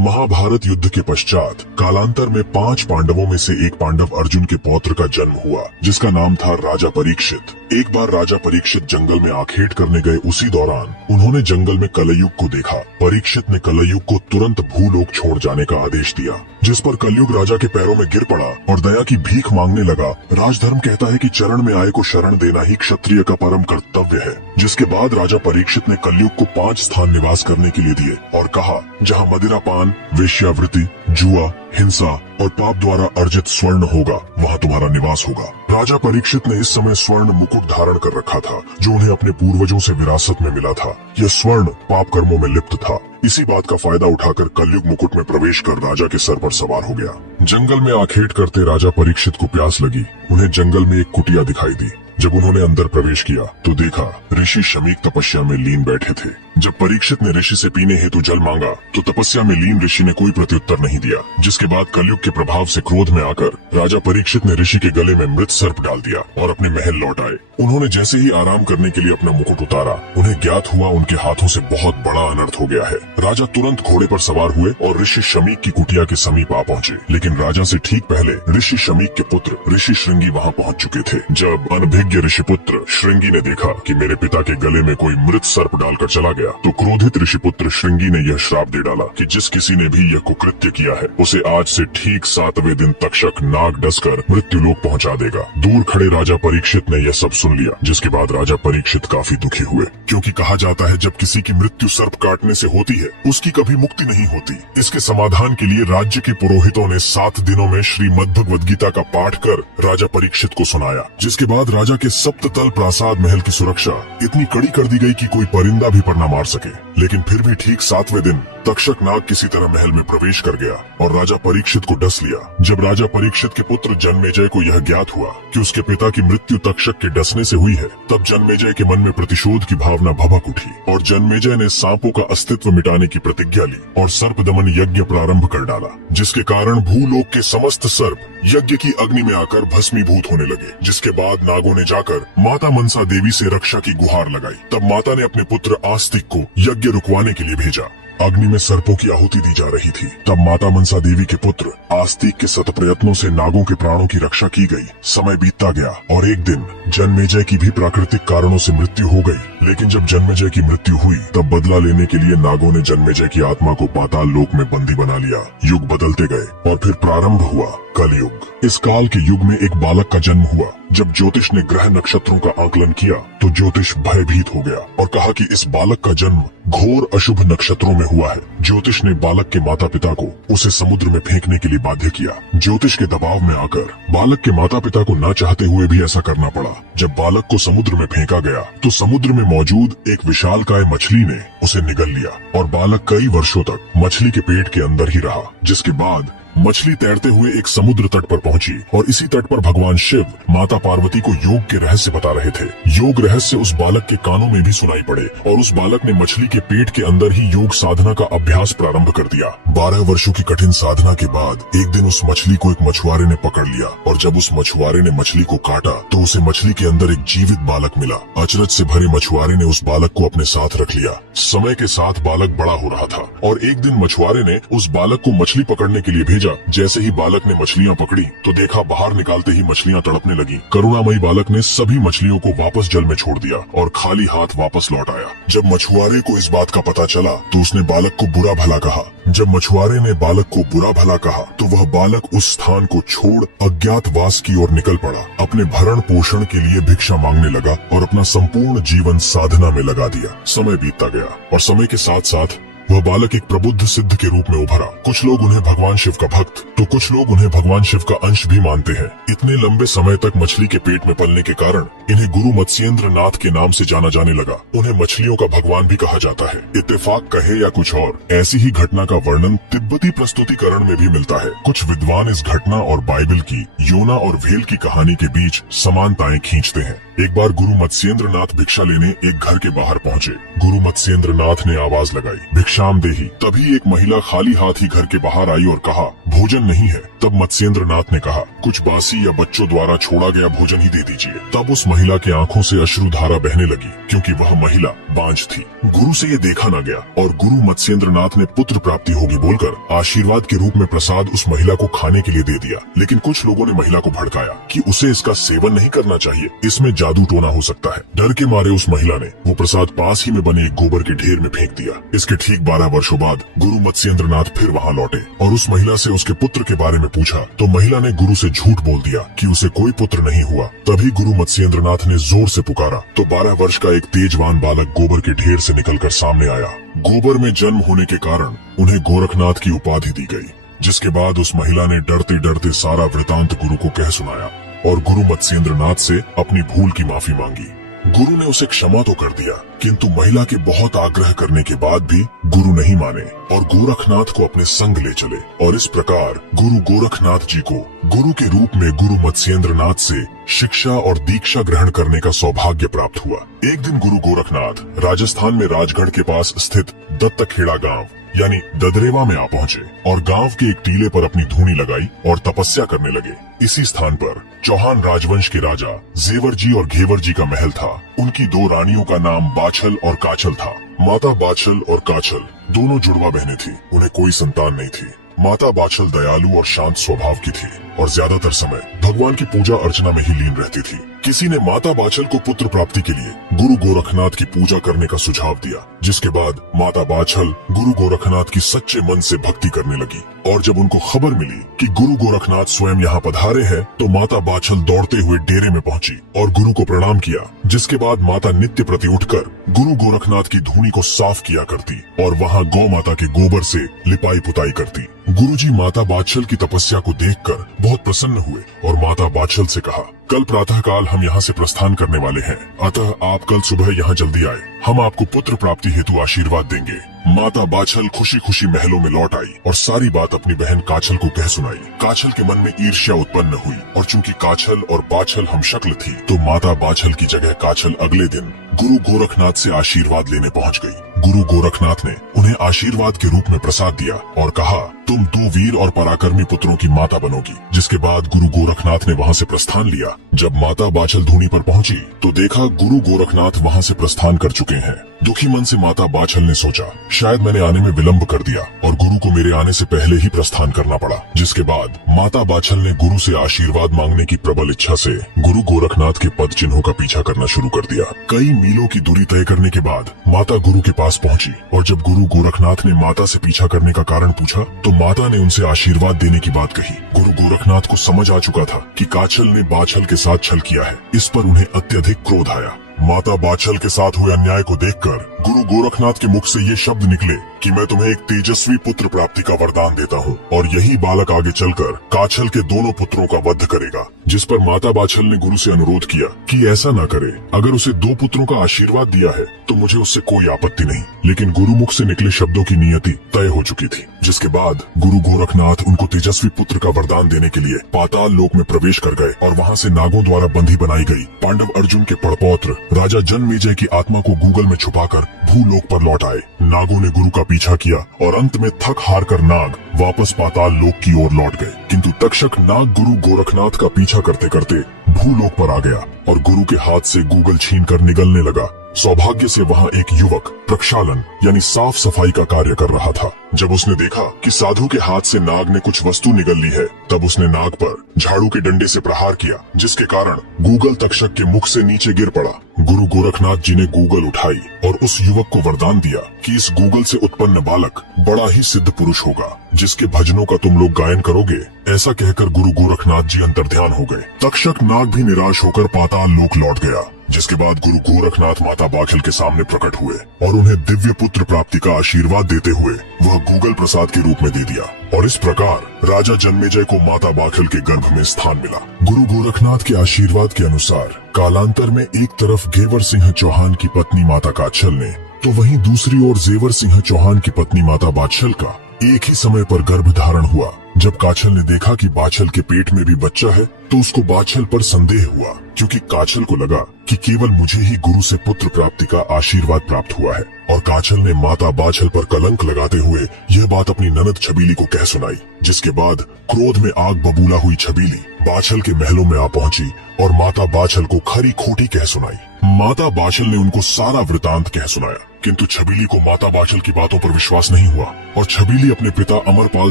महाभारत युद्ध के पश्चात कालांतर में 5 पांडवों में से एक पांडव अर्जुन के पौत्र का जन्म हुआ, जिसका नाम था राजा परीक्षित। एक बार राजा परीक्षित जंगल में आखेट करने गए, उसी दौरान उन्होंने जंगल में कलयुग को देखा। परीक्षित ने कलयुग को तुरंत भूलोक छोड़ जाने का आदेश दिया, जिस पर कलयुग राजा के पैरों में गिर पड़ा और दया की भीख मांगने लगा। राजधर्म कहता है कि चरण में आए को शरण देना ही क्षत्रिय का परम कर्तव्य है। जिसके बाद राजा परीक्षित ने कलयुग को 5 स्थान निवास करने के लिए दिए और कहा, जहाँ मदिरापान, वेश्यावृत्ति, जुआ, हिंसा और पाप द्वारा अर्जित स्वर्ण होगा, वहाँ तुम्हारा निवास होगा। राजा परीक्षित ने इस समय स्वर्ण मुकुट धारण कर रखा था, जो उन्हें अपने पूर्वजों से विरासत में मिला था। यह स्वर्ण पाप कर्मों में लिप्त था। इसी बात का फायदा उठाकर कलयुग मुकुट में प्रवेश कर राजा के सर पर सवार हो गया। जंगल में आखेट करते राजा परीक्षित को प्यास लगी। उन्हें जंगल में एक कुटिया दिखाई दी। जब उन्होंने अंदर प्रवेश किया तो देखा ऋषि शमीक तपस्या में लीन बैठे थे। जब परीक्षित ने ऋषि से पीने हेतु जल मांगा तो तपस्या में लीन ऋषि ने कोई प्रत्युत्तर नहीं दिया। जिसके बाद कलयुग के प्रभाव से क्रोध में आकर राजा परीक्षित ने ऋषि के गले में मृत सर्प डाल दिया और अपने महल लौट आए। उन्होंने जैसे ही आराम करने के लिए अपना मुकुट उतारा, उन्हें ज्ञात हुआ उनके हाथों से बहुत बड़ा अनर्थ हो गया है। राजा तुरंत घोड़े पर सवार हुए और ऋषि शमीक की कुटिया के समीप आ पहुँचे। लेकिन राजा से ठीक पहले ऋषि शमीक के पुत्र ऋषि श्रृंगी वहाँ पहुँच चुके थे। जब अनभिज्ञ ऋषि पुत्र श्रृंगी ने देखा कि मेरे पिता के गले में कोई मृत सर्प डालकर चला गया, तो क्रोधित ऋषिपुत्र श्रृंगी ने यह श्राप दे डाला कि जिस किसी ने भी यह कुकृत्य किया है, उसे आज से ठीक 7वें दिन तक्षक नाग डसकर मृत्युलोक पहुंचा देगा। दूर खड़े राजा परीक्षित ने यह सब सुन लिया, जिसके बाद राजा परीक्षित काफी दुखी हुए, क्योंकि कहा जाता है जब किसी की मृत्यु सर्प काटने से होती है, उसकी कभी मुक्ति नहीं होती। इसके समाधान के लिए राज्य के पुरोहितों ने 7 दिनों में श्रीमद् भगवद गीता का पाठ कर राजा परीक्षित को सुनाया। जिसके बाद राजा के सप्ततल प्रासाद महल की सुरक्षा इतनी कड़ी कर दी गई कि कोई परिंदा भी पर न मार सके। लेकिन फिर भी ठीक 7वें दिन तक्षक नाग किसी तरह महल में प्रवेश कर गया और राजा परीक्षित को डस लिया। जब राजा परीक्षित के पुत्र जन्मेजय को यह ज्ञात हुआ कि उसके पिता की मृत्यु तक्षक के डसने से हुई है, तब जन्मेजय के मन में प्रतिशोध की भावना भभक उठी और जन्मेजय ने सांपों का अस्तित्व मिटाने की प्रतिज्ञा ली और सर्प दमन यज्ञ प्रारंभ कर डाला। जिसके कारण भूलोक के समस्त सर्प यज्ञ की अग्नि में आकर भस्मीभूत होने लगे। जिसके बाद नागों ने जाकर माता मनसा देवी से रक्षा की गुहार लगाई। तब माता ने अपने पुत्र आस्तिक को यज्ञ रुकवाने के लिए भेजा। अग्नि में सर्पों की आहुति दी जा रही थी। तब माता मनसा देवी के पुत्र आस्तिक के सत प्रयत्नों से नागों के प्राणों की रक्षा की गई। समय बीतता गया और एक दिन जन्मेजय की भी प्राकृतिक कारणों से मृत्यु हो गई। लेकिन जब जन्मेजय की मृत्यु हुई, तब बदला लेने के लिए नागों ने जन्मेजय की आत्मा को पाताल लोक में बंदी बना लिया। युग बदलते गए और फिर प्रारंभ हुआ कलयुग। इस काल के युग में एक बालक का जन्म हुआ। जब ज्योतिष ने ग्रह नक्षत्रों का आकलन किया तो ज्योतिष भयभीत हो गया और कहा कि इस बालक का जन्म घोर अशुभ नक्षत्रों में हुआ है। ज्योतिष ने बालक के माता पिता को उसे समुद्र में फेंकने के लिए बाध्य किया। ज्योतिष के दबाव में आकर बालक के माता पिता को न चाहते हुए भी ऐसा करना पड़ा। जब बालक को समुद्र में फेंका गया तो समुद्र में मौजूद एक विशालकाय मछली ने उसे निगल लिया और बालक कई वर्षों तक मछली के पेट के अंदर ही रहा। जिसके बाद मछली तैरते हुए एक समुद्र तट पर पहुंची और इसी तट पर भगवान शिव माता पार्वती को योग के रहस्य बता रहे थे। योग रहस्य उस बालक के कानों में भी सुनाई पड़े और उस बालक ने मछली के पेट के अंदर ही योग साधना का अभ्यास प्रारंभ कर दिया। 12 वर्षों की कठिन साधना के बाद एक दिन उस मछली को एक मछुआरे ने पकड़ लिया और जब उस मछुआरे ने मछली को काटा तो उसे मछली के अंदर एक जीवित बालक मिला। अचरज से भरे मछुआरे ने उस बालक को अपने साथ रख लिया। समय के साथ बालक बड़ा हो रहा था और एक दिन मछुआरे ने उस बालक को मछली पकड़ने के लिए भेजा। जैसे ही बालक ने मछलियां पकड़ी तो देखा बाहर निकालते ही मछलियां तड़पने लगी। करुणामयी बालक ने सभी मछलियों को वापस जल में छोड़ दिया और खाली हाथ वापस लौट आया। जब मछुआरे को इस बात का पता चला तो उसने बालक को बुरा भला कहा। जब मछुआरे ने बालक को बुरा भला कहा तो वह बालक उस स्थान को छोड़ अज्ञातवास की ओर निकल पड़ा। अपने भरण पोषण के लिए भिक्षा मांगने लगा और अपना संपूर्ण जीवन साधना में लगा दिया। समय बीतता गया और समय के साथ साथ वह बालक एक प्रबुद्ध सिद्ध के रूप में उभरा। कुछ लोग उन्हें भगवान शिव का भक्त तो कुछ लोग उन्हें भगवान शिव का अंश भी मानते हैं। इतने लंबे समय तक मछली के पेट में पलने के कारण इन्हें गुरु मत्स्येंद्र नाथ के नाम से जाना जाने लगा। उन्हें मछलियों का भगवान भी कहा जाता है। इत्तेफाक कहे या कुछ और, ऐसी ही घटना का वर्णन तिब्बती प्रस्तुतिकरण में भी मिलता है। कुछ विद्वान इस घटना और बाइबल की योना और व्हेल की कहानी के बीच समानताएं खींचते हैं। एक बार गुरु मत्स्येंद्र नाथ भिक्षा लेने एक घर के बाहर पहुँचे। गुरु मत्स्येंद्र नाथ ने आवाज लगाई, भिक्षा निशामदेही। तभी एक महिला खाली हाथ ही घर के बाहर आई और कहा, भोजन नहीं है। तब मत्स्येंद्र नाथ ने कहा, कुछ बासी या बच्चों द्वारा छोड़ा गया भोजन ही दे दीजिए। तब उस महिला के आंखों से अश्रुधारा बहने लगी, क्योंकि वह महिला बांझ थी। गुरु से ये देखा न गया और गुरु मत्स्येंद्र नाथ ने पुत्र प्राप्ति होगी बोलकर आशीर्वाद के रूप में प्रसाद उस महिला को खाने के लिए दे दिया। लेकिन कुछ लोगों ने महिला को भड़काया कि उसे इसका सेवन नहीं करना चाहिए, इसमें जादू टोना हो सकता है। डर के मारे उस महिला ने वो प्रसाद पास ही में बने एक गोबर के ढेर में फेंक दिया। इसके ठीक 12 वर्षों बाद गुरु मत्स्येंद्र नाथ फिर वहाँ लौटे और उस महिला से उसके पुत्र के बारे में पूछा तो महिला ने गुरु से झूठ बोल दिया कि उसे कोई पुत्र नहीं हुआ। तभी गुरु मत्स्येंद्र नाथ ने जोर से पुकारा तो 12 वर्ष का एक तेजवान बालक गोबर के ढेर से निकलकर सामने आया। गोबर में जन्म होने के कारण उन्हें गोरखनाथ की उपाधि दी गई। जिसके बाद उस महिला ने डरते डरते सारा वृतांत गुरु को कह सुनाया और गुरु मत्स्येंद्र नाथ से अपनी भूल की माफी मांगी। गुरु ने उसे क्षमा तो कर दिया, किंतु महिला के बहुत आग्रह करने के बाद भी गुरु नहीं माने और गोरखनाथ को अपने संग ले चले। और इस प्रकार गुरु गोरखनाथ जी को गुरु के रूप में गुरु मत्स्येंद्र नाथ से शिक्षा और दीक्षा ग्रहण करने का सौभाग्य प्राप्त हुआ। एक दिन गुरु गोरखनाथ राजस्थान में राजगढ़ के पास स्थित दत्तखेड़ा गांव यानी ददरेवा में आ पहुँचे और गांव के एक टीले पर अपनी धूनी लगाई और तपस्या करने लगे। इसी स्थान पर चौहान राजवंश के राजा जेवर जी और घेवर जी का महल था। उनकी 2 रानियों का नाम बाछल और काछल था। माता बाछल और काछल दोनों जुड़वा बहनें थी। उन्हें कोई संतान नहीं थी। माता बाछल दयालु और शांत स्वभाव की थी और ज्यादातर समय भगवान की पूजा अर्चना में ही लीन रहती थी। किसी ने माता बाछल को पुत्र प्राप्ति के लिए गुरु गोरखनाथ की पूजा करने का सुझाव दिया, जिसके बाद माता बाछल गुरु गोरखनाथ की सच्चे मन से भक्ति करने लगी। और जब उनको खबर मिली कि गुरु गोरखनाथ स्वयं यहाँ पधारे हैं, तो माता बाछल दौड़ते हुए डेरे में पहुंची और गुरु को प्रणाम किया। जिसके बाद माता नित्य प्रति उठकर गुरु गोरखनाथ की धूनी को साफ किया करती और वहाँ गौ माता के गोबर से लिपाई पुताई करती। गुरुजी माता बाछल की तपस्या को देखकर बहुत प्रसन्न हुए और माता बाछल से कहा, कल प्रातः काल हम यहाँ से प्रस्थान करने वाले हैं, अतः आप कल सुबह यहाँ जल्दी आए, हम आपको पुत्र प्राप्ति हेतु आशीर्वाद देंगे। माता बाछल खुशी खुशी महलों में लौट आई और सारी बात अपनी बहन काछल को कह सुनाई। काछल के मन में ईर्ष्या उत्पन्न हुई और चूंकि काछल और बाछल हमशक्ल थी, तो माता बाछल की जगह काछल अगले दिन गुरु गोरखनाथ से आशीर्वाद लेने पहुंच गई। गुरु गोरखनाथ ने उन्हें आशीर्वाद के रूप में प्रसाद दिया और कहा, तुम 2 वीर और पराक्रमी पुत्रों की माता बनोगी। जिसके बाद गुरु गोरखनाथ ने वहाँ से प्रस्थान लिया। जब माता बाछल धूनी पर पहुँची तो देखा गुरु गोरखनाथ वहाँ से प्रस्थान कर चुके हैं। दुखी मन से माता बाछल ने सोचा, शायद मैंने आने में विलंब कर दिया और गुरु को मेरे आने से पहले ही प्रस्थान करना पड़ा। जिसके बाद माता बाछल ने गुरु से आशीर्वाद मांगने की प्रबल इच्छा से गुरु गोरखनाथ के पद चिन्हों का पीछा करना शुरू कर दिया। कई मीलों की दूरी तय करने के बाद माता गुरु के पास पहुंची और जब गुरु गोरखनाथ ने माता से पीछा करने का कारण पूछा तो माता ने उनसे आशीर्वाद देने की बात कही। गुरु गोरखनाथ को समझ आ चुका था कि काछल ने बाछल के साथ छल किया है। इस पर उन्हें अत्यधिक क्रोध आया। माता बाछल के साथ हुए अन्याय को देखकर गुरु गोरखनाथ के मुख से ये शब्द निकले कि मैं तुम्हें एक तेजस्वी पुत्र प्राप्ति का वरदान देता हूँ और यही बालक आगे चलकर काछल के दोनों पुत्रों का वध करेगा। जिस पर माता बाछल ने गुरु से अनुरोध किया कि ऐसा न करे, अगर उसे 2 पुत्रों का आशीर्वाद दिया है तो मुझे उससे कोई आपत्ति नहीं। लेकिन गुरु मुख से निकले शब्दों की नियति तय हो चुकी थी। जिसके बाद गुरु गोरखनाथ उनको तेजस्वी पुत्र का वरदान देने के लिए पाताल लोक में प्रवेश कर गए और वहाँ से नागों द्वारा बंधी बनाई गई पांडव अर्जुन के पड़पौत्र राजा जन्मेजय की आत्मा को गूगल में छुपाकर भूलोक पर लौट आए। नागों ने गुरु का पीछा किया और अंत में थक हार कर नाग वापस पाताल लोक की ओर लौट गए। किंतु तक्षक नाग गुरु गोरखनाथ का पीछा करते करते भूलोक पर आ गया और गुरु के हाथ से गूगल छीनकर निगलने लगा। सौभाग्य से वहाँ एक युवक प्रक्षालन यानी साफ सफाई का कार्य कर रहा था। जब उसने देखा कि साधु के हाथ से नाग ने कुछ वस्तु निगल ली है, तब उसने नाग पर झाड़ू के डंडे से प्रहार किया, जिसके कारण गूगल तक्षक के मुख से नीचे गिर पड़ा। गुरु गोरखनाथ जी ने गूगल उठाई और उस युवक को वरदान दिया कि इस गूगल से उत्पन्न बालक बड़ा ही सिद्ध पुरुष होगा, जिसके भजनों का तुम लोग गायन करोगे। ऐसा कहकर गुरु गोरखनाथ जी अंतर्ध्यान हो गए। तक्षक नाग भी निराश होकर पाताल लोक लौट गया। जिसके बाद गुरु गोरखनाथ माता बाछल के सामने प्रकट हुए और उन्हें दिव्य पुत्र प्राप्ति का आशीर्वाद देते हुए वह गूगल प्रसाद के रूप में दे दिया। और इस प्रकार राजा जन्मेजय को माता बाछल के गर्भ में स्थान मिला। गुरु गोरखनाथ के आशीर्वाद के अनुसार कालांतर में एक तरफ घेवर सिंह चौहान की पत्नी माता काछल ने, तो वहीं दूसरी ओर जेवर सिंह चौहान की पत्नी माता बाछल का एक ही समय पर गर्भ धारण हुआ। जब काछल ने देखा कि बाछल के पेट में भी बच्चा है, तो उसको बाछल पर संदेह हुआ, क्योंकि काछल को लगा कि केवल मुझे ही गुरु से पुत्र प्राप्ति का आशीर्वाद प्राप्त हुआ है। और काचल ने माता बाछल पर कलंक लगाते हुए यह बात अपनी ननद छबीली को कह सुनाई, जिसके बाद क्रोध में आग बबूला हुई छबीली बाछल के महलों में आ पहुंची और माता बाछल को खरी खोटी कह सुनाई। माता बाछल ने उनको सारा वृतांत कह सुनाया, किंतु छबीली को माता बाछल की बातों पर विश्वास नहीं हुआ और छबीली अपने पिता अमरपाल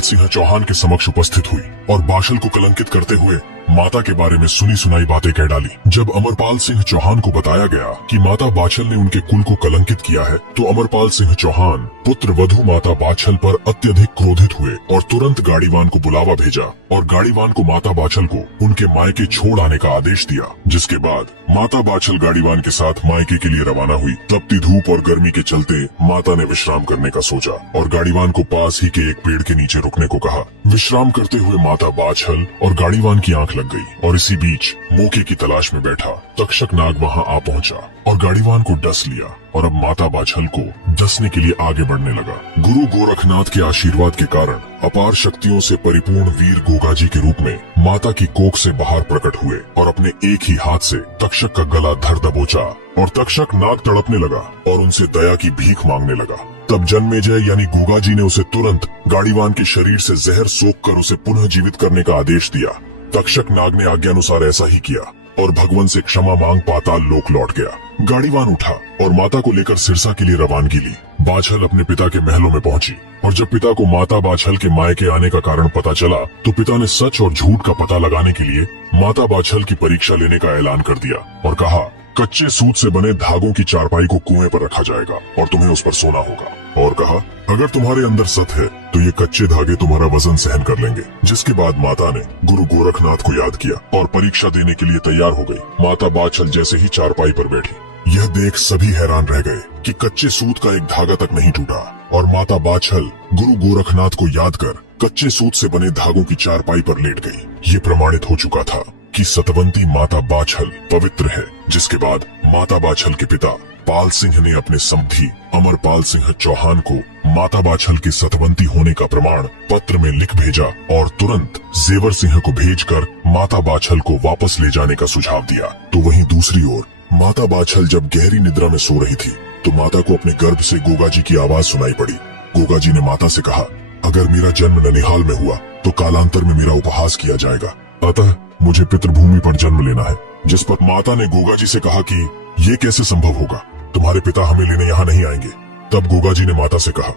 सिंह चौहान के समक्ष उपस्थित हुई और बाछल को कलंकित करते हुए माता के बारे में सुनी सुनाई बातें कह डाली। जब अमरपाल सिंह चौहान को बताया गया कि माता बाछल ने उनके कुल को कलंकित किया है, तो अमरपाल सिंह चौहान पुत्र वधू माता बाछल पर अत्यधिक क्रोधित हुए और तुरंत गाड़ीवान को बुलावा भेजा और गाड़ीवान को माता बाछल को उनके मायके छोड़ आने का आदेश दिया। जिसके बाद माता बाछल गाड़ीवान के साथ मायके के लिए रवाना हुई। तपती धूप और गर्मी के चलते माता ने विश्राम करने का सोचा और गाड़ीवान को पास ही के एक पेड़ के नीचे रुकने को कहा। विश्राम करते हुए माता बाछल और गाड़ीवान की आंख लग गई और इसी बीच मौके की तलाश में बैठा तक्षक नाग वहां आ पहुंचा और गाड़ीवान को डस लिया और अब माता बाछल को डसने के लिए आगे बढ़ने लगा। गुरु गोरखनाथ के आशीर्वाद के कारण अपार शक्तियों से परिपूर्ण वीर गोगाजी के रूप में माता की कोख से बाहर प्रकट हुए और अपने एक ही हाथ से तक्षक का गला धर दबोचा और तक्षक नाग तड़पने लगा और उनसे दया की भीख मांगने लगा। तब जन्मेजय यानी गोगाजी ने उसे तुरंत गाड़ीवान के शरीर से जहर सोख कर उसे पुनः जीवित करने का आदेश दिया। तक्षक नाग ने आज्ञानुसार ऐसा ही किया और भगवान से क्षमा मांग पाताल लोक लौट गया। गाड़ीवान उठा और माता को लेकर सिरसा के लिए रवानगी ली। बाछल अपने पिता के महलों में पहुंची और जब पिता को माता बाछल के मायके आने का कारण पता चला तो पिता ने सच और झूठ का पता लगाने के लिए माता बाछल की परीक्षा लेने का ऐलान कर दिया और कहा, कच्चे सूत से बने धागों की चारपाई को कुएं पर रखा जाएगा और तुम्हें उस पर सोना होगा। और कहा, अगर तुम्हारे अंदर सत है तो ये कच्चे धागे तुम्हारा वजन सहन कर लेंगे। जिसके बाद माता ने गुरु गोरखनाथ को याद किया और परीक्षा देने के लिए तैयार हो गई। माता बाछल जैसे ही चारपाई पर बैठी, यह देख सभी हैरान रह गए कि कच्चे सूत का एक धागा तक नहीं टूटा और माता बाछल गुरु गोरखनाथ को याद कर कच्चे सूत से बने धागों की चारपाई पर लेट गई। ये प्रमाणित हो चुका था कि सतवंती माता बाछल पवित्र है। जिसके बाद माता बाछल के पिता पाल सिंह ने अपने समधी अमरपाल सिंह चौहान को माता बाछल के सतवंती होने का प्रमाण पत्र में लिख भेजा और तुरंत जेवर सिंह को भेजकर माता बाछल को वापस ले जाने का सुझाव दिया। तो वहीं दूसरी ओर माता बाछल जब गहरी निद्रा में सो रही थी तो माता को अपने गर्भ से गोगाजी की आवाज सुनाई पड़ी। गोगाजी ने माता से कहा, अगर मेरा जन्म ननिहाल में हुआ तो कालांतर में मेरा उपहास किया जाएगा, अतः मुझे पितृभूमि पर जन्म लेना है। जिस पर माता ने गोगाजी से कहा कि ये कैसे संभव होगा, तुम्हारे पिता हमें लेने यहाँ नहीं आएंगे। तब गोगाजी ने माता से कहा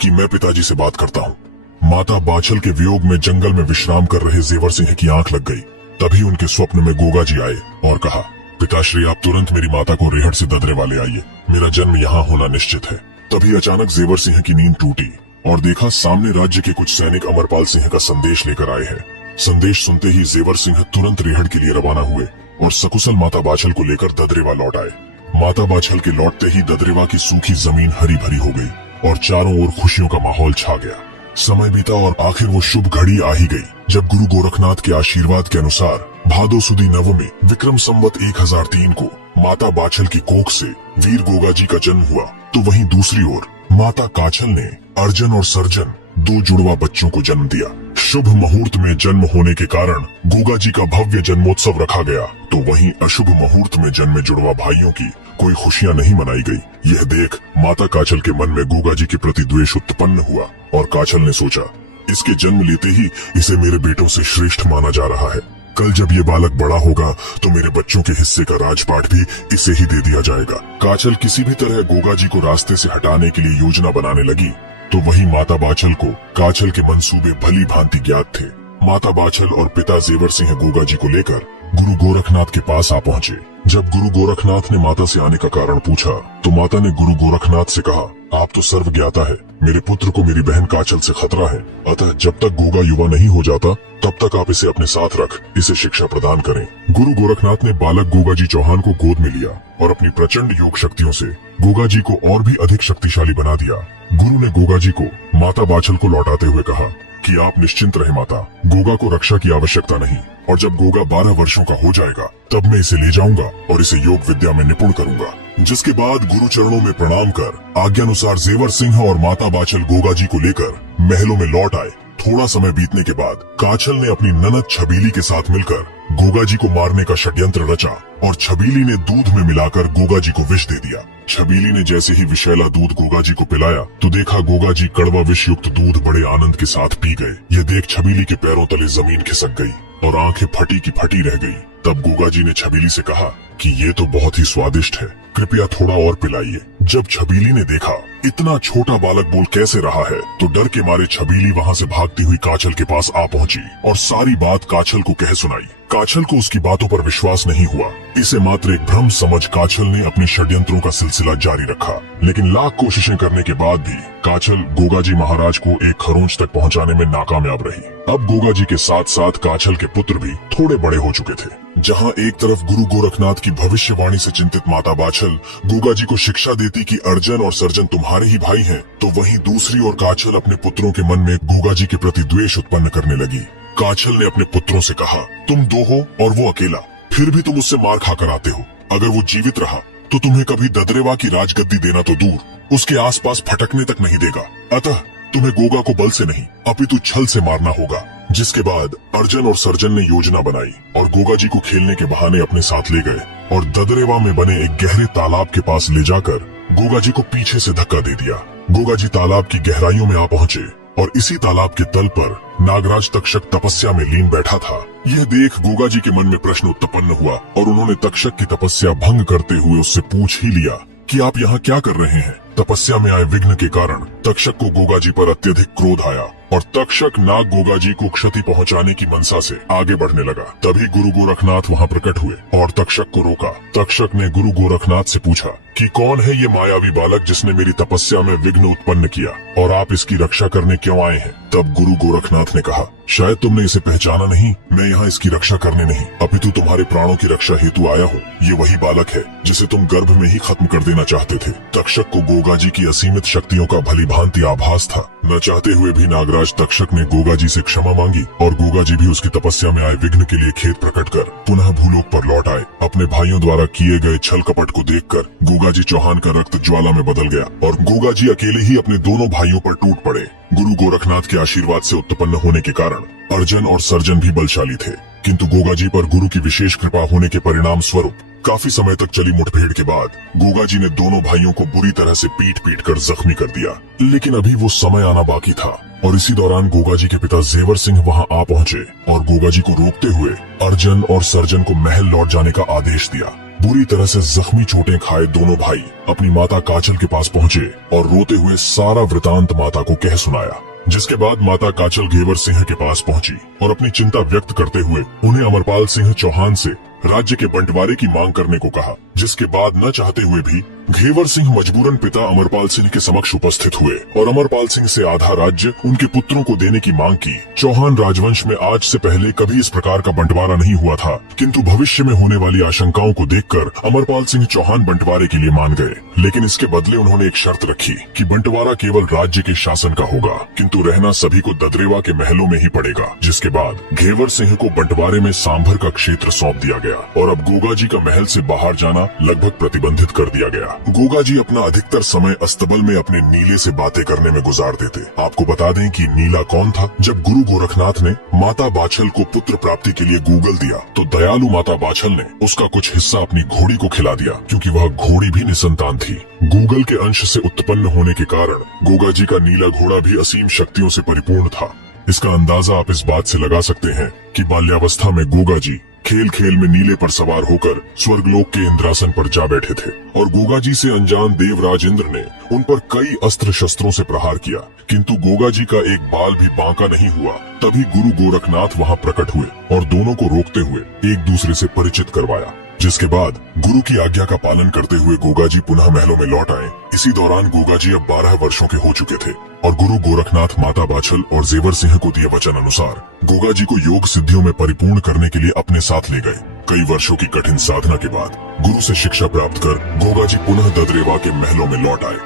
कि मैं पिताजी से बात करता हूँ। माता बाछल के वियोग में जंगल में विश्राम कर रहे जेवर सिंह की आंख लग गई। तभी उनके स्वप्न में गोगाजी आए और कहा, पिताश्री आप तुरंत मेरी माता को रेहड़ से ददरे वाले आइए, मेरा जन्म यहाँ होना निश्चित है। तभी अचानक जेवर सिंह की नींद टूटी और देखा सामने राज्य के कुछ सैनिक अमरपाल सिंह का संदेश लेकर आए हैं। संदेश सुनते ही जेवर सिंह तुरंत रेहड़ के लिए रवाना हुए और सकुशल माता बाछल को लेकर ददरेवा लौट आए। माता बाछल के लौटते ही ददरेवा की सूखी जमीन हरी भरी हो गई और चारों ओर खुशियों का माहौल छा गया। समय बीता और आखिर वो शुभ घड़ी आ ही गई जब गुरु गोरखनाथ के आशीर्वाद के अनुसार भादो सुदी नवमी विक्रम संवत 1003 को माता बाछल की कोख से वीर गोगाजी का जन्म हुआ। तो वहीं दूसरी ओर माता काछल ने अर्जन और सर्जन 2 जुड़वा बच्चों को जन्म दिया। शुभ मुहूर्त में जन्म होने के कारण गोगाजी का भव्य जन्मोत्सव रखा गया। तो वहीं अशुभ मुहूर्त में जन्मे जुड़वा भाइयों की कोई खुशियां नहीं मनाई गई। यह देख माता काछल के मन में गोगाजी के प्रति द्वेष उत्पन्न हुआ और काछल ने सोचा, इसके जन्म लेते ही इसे मेरे बेटों से श्रेष्ठ माना जा रहा है। कल जब ये बालक बड़ा होगा तो मेरे बच्चों के हिस्से का राजपाट भी इसे ही दे दिया जाएगा। काछल किसी भी तरह गोगाजी को रास्ते से हटाने के लिए योजना बनाने लगी। तो वहीं माता बाछल को काछल के मंसूबे भली भांति ज्ञात थे। माता बाछल और पिता जेवर सिंह गोगाजी को लेकर गुरु गोरखनाथ के पास आ पहुंचे। जब गुरु गोरखनाथ ने माता से आने का कारण पूछा तो माता ने गुरु गोरखनाथ से कहा, आप तो सर्व ज्ञाता है, मेरे पुत्र को मेरी बहन काछल से खतरा है, अतः जब तक गोगा युवा नहीं हो जाता तब तक आप इसे अपने साथ रख इसे शिक्षा प्रदान करें। गुरु गोरखनाथ ने बालक गोगाजी चौहान को गोद में लिया और अपनी प्रचंड योग शक्तियों से गोगाजी को और भी अधिक शक्तिशाली बना दिया। गुरु ने गोगाजी को माता बाछल को लौटाते हुए कहा कि आप निश्चिंत रहे माता, गोगा को रक्षा की आवश्यकता नहीं, और जब गोगा 12 वर्षों का हो जाएगा तब मैं इसे ले जाऊंगा और इसे योग विद्या में निपुण करूंगा। जिसके बाद गुरु चरणों में प्रणाम कर आज्ञानुसार जेवर सिंह और माता बाछल गोगाजी को लेकर महलों में लौट आए। थोड़ा समय बीतने के बाद काछल ने अपनी ननद छबीली के साथ मिलकर गोगा जी को मारने का षड्यंत्र रचा और छबीली ने दूध में मिलाकर गोगा जी को विष दे दिया। छबीली ने जैसे ही विषैला दूध गोगा जी को पिलाया तो देखा गोगा जी कड़वा विष युक्त दूध बड़े आनंद के साथ पी गए। यह देख छबीली के पैरों तले जमीन खिसक गई और आंखें फटी की फटी रह गई। तब गोगा जी ने छबीली से कहा कि ये तो बहुत ही स्वादिष्ट है, कृपया थोड़ा और पिलाइए। जब छबीली ने देखा इतना छोटा बालक बोल कैसे रहा है तो डर के मारे छबीली वहाँ से भागती हुई काछल के पास आ पहुँची और सारी बात काछल को कह सुनाई। काछल को उसकी बातों पर विश्वास नहीं हुआ। इसे मात्र एक भ्रम समझ काछल ने अपने षड्यंत्रों का सिलसिला जारी रखा, लेकिन लाख कोशिशें करने के बाद भी काछल गोगा जी महाराज को एक खरोंच तक पहुंचाने में नाकामयाब रही। अब गोगा जी के साथ साथ काछल के पुत्र भी थोड़े बड़े हो चुके थे। जहां एक तरफ गुरु गोरखनाथ की भविष्यवाणी से चिंतित माता बाछल गोगा जी को शिक्षा देती कि अर्जन और सर्जन तुम्हारे ही भाई हैं, तो वहीं दूसरी ओर काछल अपने पुत्रों के मन में गोगा जी के प्रति द्वेष उत्पन्न करने लगी। काछल ने अपने पुत्रों से कहा, तुम दो हो और वो अकेला, फिर भी तुम उससे मार खाकर आते हो। अगर वो जीवित रहा तो तुम्हें कभी ददरेवा की राजगद्दी देना तो दूर, उसके आसपास फटकने तक नहीं देगा। अतः तुम्हें गोगा को बल से नहीं अपितु छल से मारना होगा। जिसके बाद अर्जन और सर्जन ने योजना बनाई और गोगा जी को खेलने के बहाने अपने साथ ले गए और ददरेवा में बने एक गहरे तालाब के पास ले जाकर गोगा जी को पीछे से धक्का दे दिया। गोगा जी तालाब की गहराइयों में आ पहुँचे और इसी तालाब के तल पर नागराज तक्षक तपस्या में लीन बैठा था। यह देख गोगा जी के मन में प्रश्न उत्पन्न हुआ और उन्होंने तक्षक की तपस्या भंग करते हुए उससे पूछ ही लिया कि आप यहाँ क्या कर रहे हैं। तपस्या में आए विघ्न के कारण तक्षक को गोगा जी पर अत्यधिक क्रोध आया और तक्षक नाग गोगा जी को क्षति पहुंचाने की मनसा से आगे बढ़ने लगा। तभी गुरु गोरखनाथ वहां प्रकट हुए और तक्षक को रोका। तक्षक ने गुरु गोरखनाथ से पूछा कि कौन है ये मायावी बालक जिसने मेरी तपस्या में विघ्न उत्पन्न किया और आप इसकी रक्षा करने क्यों आए हैं। तब गुरु गोरखनाथ ने कहा, शायद तुमने इसे पहचाना नहीं, मैं यहाँ इसकी रक्षा करने नहीं अपितु तुम्हारे प्राणों की रक्षा हेतु आया हूँ। ये वही बालक है जिसे तुम गर्भ में ही खत्म कर देना चाहते थे। तक्षक को गोगा जी की असीमित शक्तियों का भली भांति आभास था। न चाहते हुए भी नागराज तक्षक ने गोगा जी से क्षमा मांगी और गोगा जी भी उसकी तपस्या में आए विघ्न के लिए खेद प्रकट कर पुनः भूलोक पर लौट आए। अपने भाइयों द्वारा किए गए छल कपट को देखकर गोगा जी चौहान का रक्त ज्वाला में बदल गया और गोगा जी अकेले ही अपने दोनों भाइयों पर टूट पड़े। गुरु गोरखनाथ के आशीर्वाद से उत्पन्न होने के कारण अर्जन और सर्जन भी बलशाली थे, किंतु गोगा जी पर गुरु की विशेष कृपा होने के परिणाम स्वरूप काफी समय तक चली मुठभेड़ के बाद गोगा जी ने दोनों भाइयों को बुरी तरह से पीट पीट कर जख्मी कर दिया। लेकिन अभी वो समय आना बाकी था और इसी दौरान गोगा जी के पिता जेवर सिंह वहां आ पहुंचे और गोगा जी को रोकते हुए अर्जन और सर्जन को महल लौट जाने का आदेश दिया। बुरी तरह से जख्मी चोटें खाए दोनों भाई अपनी माता काछल के पास पहुंचे और रोते हुए सारा वृतांत माता को कह सुनाया। जिसके बाद माता काछल घेवर सिंह के पास पहुंची और अपनी चिंता व्यक्त करते हुए उन्हें अमरपाल सिंह चौहान से राज्य के बंटवारे की मांग करने को कहा। जिसके बाद न चाहते हुए भी घेवर सिंह मजबूरन पिता अमरपाल सिंह के समक्ष उपस्थित हुए और अमरपाल सिंह से आधा राज्य उनके पुत्रों को देने की मांग की। चौहान राजवंश में आज से पहले कभी इस प्रकार का बंटवारा नहीं हुआ था, किंतु भविष्य में होने वाली आशंकाओं को देखकर अमरपाल सिंह चौहान बंटवारे के लिए मान गए। लेकिन इसके बदले उन्होंने एक शर्त रखी कि बंटवारा केवल राज्य के शासन का होगा, किंतु रहना सभी को ददरेवा के महलों में ही पड़ेगा। जिसके बाद घेवर सिंह को बंटवारे में सांभर का क्षेत्र सौंप दिया गया और अब गोगा जी का महल से बाहर जाना लगभग प्रतिबंधित कर दिया गया। गोगा जी अपना अधिकतर समय अस्तबल में अपने नीले से बातें करने में गुजार देते। आपको बता दें कि नीला कौन था। जब गुरु गोरखनाथ ने माता बाछल को पुत्र प्राप्ति के लिए गूगल दिया तो दयालु माता बाछल ने उसका कुछ हिस्सा अपनी घोड़ी को खिला दिया, क्योंकि वह घोड़ी भी निसंतान थी। गूगल के अंश से उत्पन्न होने के कारण गोगा जी का नीला घोड़ा भी असीम शक्तियों से परिपूर्ण था। इसका अंदाजा आप इस बात से लगा सकते हैं कि बाल्यावस्था में गोगा जी खेल खेल में नीले पर सवार होकर स्वर्गलोक के इंद्रासन पर जा बैठे थे और गोगा जी से अनजान देवराज इंद्र ने उन पर कई अस्त्र शस्त्रों से प्रहार किया, किंतु गोगा जी का एक बाल भी बांका नहीं हुआ। तभी गुरु गोरखनाथ वहां प्रकट हुए और दोनों को रोकते हुए एक दूसरे से परिचित करवाया। जिसके बाद गुरु की आज्ञा का पालन करते हुए गोगा जी पुनः महलों में लौट आए। इसी दौरान गोगा जी अब 12 वर्षों के हो चुके थे और गुरु गोरखनाथ माता बाछल और जेवर सिंह को दिए वचन अनुसार गोगा जी को योग सिद्धियों में परिपूर्ण करने के लिए अपने साथ ले गए। कई वर्षों की कठिन साधना के बाद गुरु से शिक्षा प्राप्त कर गोगा जी पुनः ददरेवा के महलों में लौट आए।